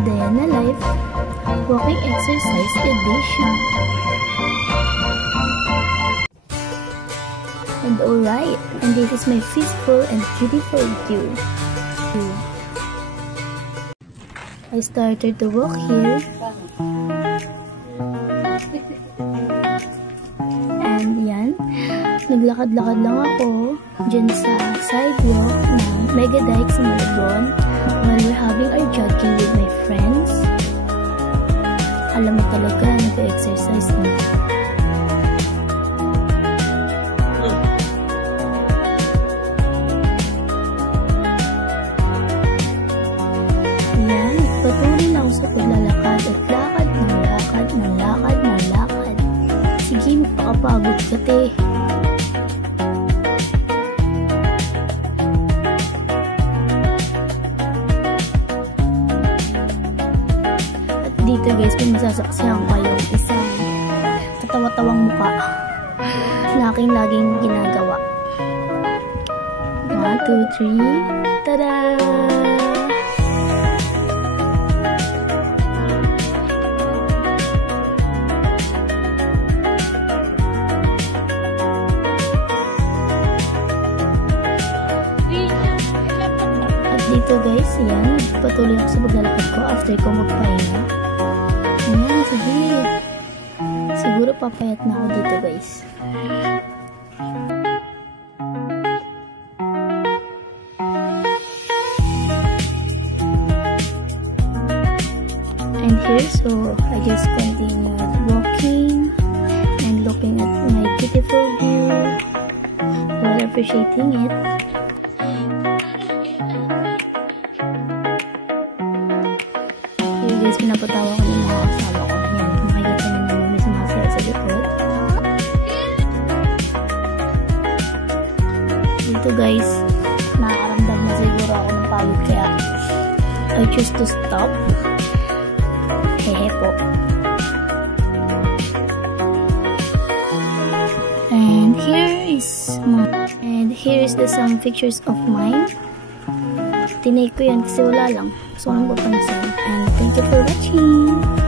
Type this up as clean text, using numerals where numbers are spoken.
Diana Life Walking Exercise Edition. And alright, and this is my peaceful and beautiful view. I started to walk here. And yan, naglakad-lakad lang ako dyan sa sidewalk ng Mega Dike sa Malabon while we're having our jogging with my friends. Alam mo talaga, nag-exercise na. Yan, patuloy lang ako sa paglalakad at lakad ng lakad ng lakad ng lakad. Sige, magpakapagod ka, te. Dito guys, may masasaksihan kayong isang katawa-tawang mukha na aking laging ginagawa. 1, 2, 3, tada! At dito guys, yan, patuloy ako sa paglalakad ko after ko magpahinga. Ayan, sige. Siguro papayat na ako dito guys. And here, so I just continued walking and looking at my beautiful view while appreciating it. Here guys, pinapatawa ko ng mga kasama ko. Yan, makikita nyo naman may sumasaya sa likod. Dito guys, nakakaramdam na siguro ako ng pagod kaya I choose to stop. Hehe po. And here is some pictures of mine. Tinake ko yan kasi wala lang. So, walang papansin. And thank you for watching.